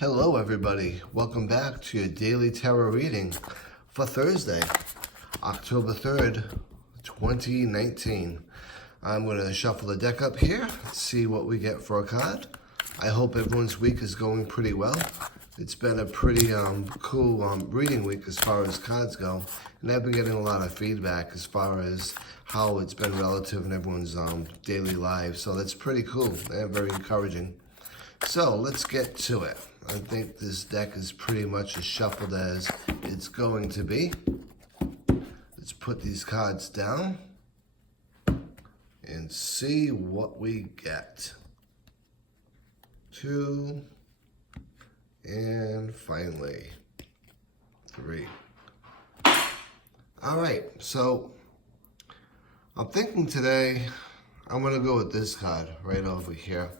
Hello everybody, welcome back to your daily tarot reading for Thursday, October 3rd, 2019. I'm going to shuffle the deck up here, see what we get for a card. I hope everyone's week is going pretty well. It's been a pretty cool reading week as far as cards go, and I've been getting a lot of feedback as far as how it's been relative in everyone's daily lives, so that's pretty cool and very encouraging. So let's get to it. I think this deck is pretty much as shuffled as it's going to be. Let's put these cards down and see what we get. 2, and finally 3. All right, so I'm thinking today I'm gonna go with this card right over here.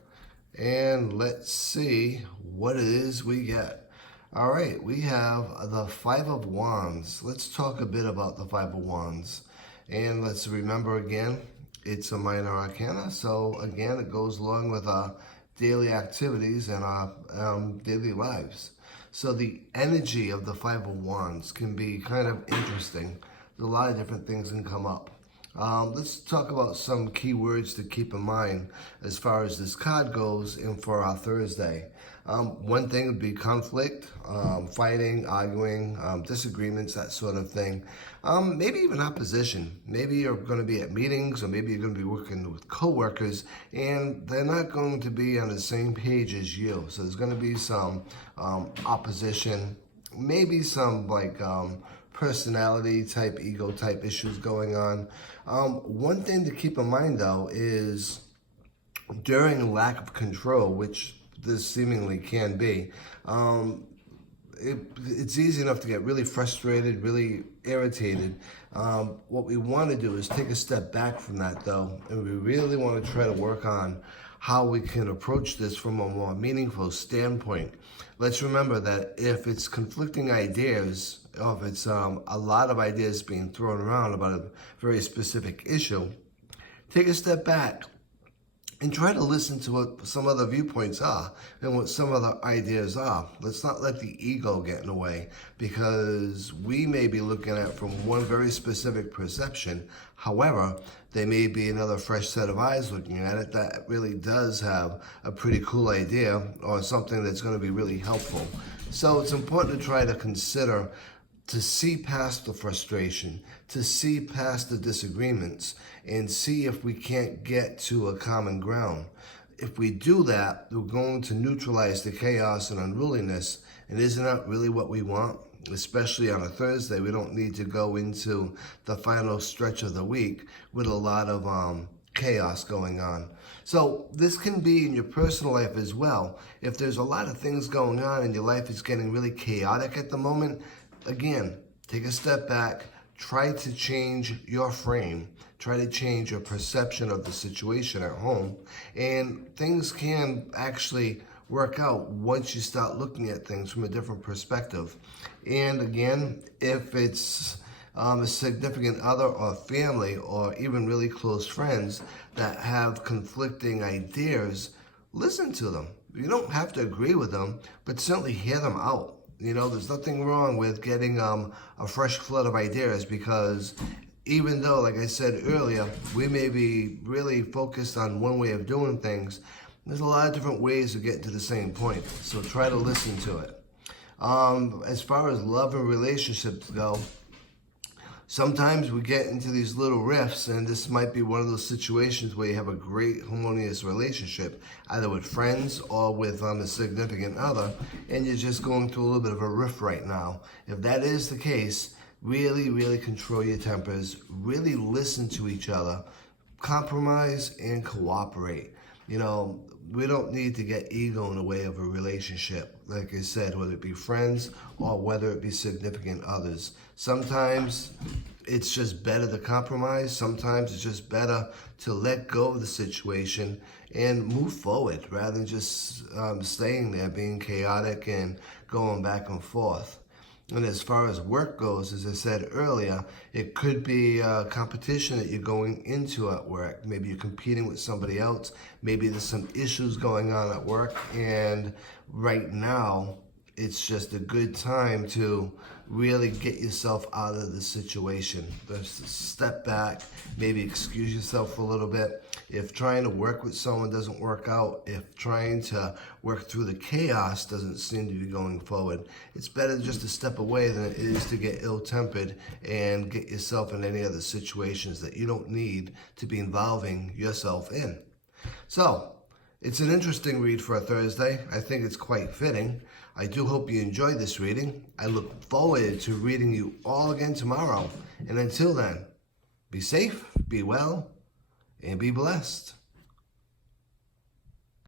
And let's see what it is we get. All right, we have the Five of Wands. Let's talk a bit about the Five of Wands. And let's remember again, it's a minor arcana. So again, it goes along with our daily activities and our daily lives. So the energy of the Five of Wands can be kind of interesting. A lot of different things can come up. Let's talk about some key words to keep in mind as far as this card goes and for our Thursday. One thing would be conflict, fighting, arguing, disagreements, that sort of thing. Maybe even opposition. Maybe you're going to be at meetings, or maybe you're going to be working with coworkers and they're not going to be on the same page as you. So there's going to be some opposition, maybe some personality type, ego type issues going on. One thing to keep in mind though is during lack of control, which this seemingly can be, it's easy enough to get really frustrated, really irritated. What we want to do is take a step back from that though, and we really want to try to work on how we can approach this from a more meaningful standpoint. Let's remember that if it's conflicting ideas, or if it's a lot of ideas being thrown around about a very specific issue, take a step back and try to listen to what some other viewpoints are and what some other ideas are. Let's not let the ego get in the way, because we may be looking at it from one very specific perception. However, there may be another fresh set of eyes looking at it that really does have a pretty cool idea or something that's going to be really helpful. So it's important to try to consider, to see past the frustration, to see past the disagreements, and see if we can't get to a common ground. If we do that, we're going to neutralize the chaos and unruliness, and isn't that really what we want? Especially on a Thursday, we don't need to go into the final stretch of the week with a lot of chaos going on. So this can be in your personal life as well. If there's a lot of things going on and your life is getting really chaotic at the moment, again, take a step back, try to change your frame, try to change your perception of the situation at home, and things can actually work out once you start looking at things from a different perspective. And again, if it's a significant other or family or even really close friends that have conflicting ideas, listen to them. You don't have to agree with them, but certainly hear them out. You know, there's nothing wrong with getting a fresh flood of ideas, because even though, like I said earlier, we may be really focused on one way of doing things, there's a lot of different ways to get to the same point. So try to listen to it. As far as love and relationships go, sometimes we get into these little rifts, and this might be one of those situations where you have a great harmonious relationship, either with friends or with a significant other, and you're just going through a little bit of a rift right now. If that is the case, really, really control your tempers, really listen to each other, compromise and cooperate. You know, we don't need to get ego in the way of a relationship. Like I said, whether it be friends or whether it be significant others. Sometimes it's just better to compromise. Sometimes it's just better to let go of the situation and move forward rather than just staying there being chaotic and going back and forth. And as far as work goes, as I said earlier, it could be a competition that you're going into at work. Maybe you're competing with somebody else. Maybe there's some issues going on at work. And right now, it's just a good time to really get yourself out of the situation. Just step back, maybe excuse yourself for a little bit. If trying to work with someone doesn't work out, if trying to work through the chaos doesn't seem to be going forward, it's better just to step away than it is to get ill-tempered and get yourself in any other situations that you don't need to be involving yourself in. So, it's an interesting read for a Thursday. I think it's quite fitting. I do hope you enjoyed this reading. I look forward to reading you all again tomorrow. And until then, be safe, be well, and be blessed.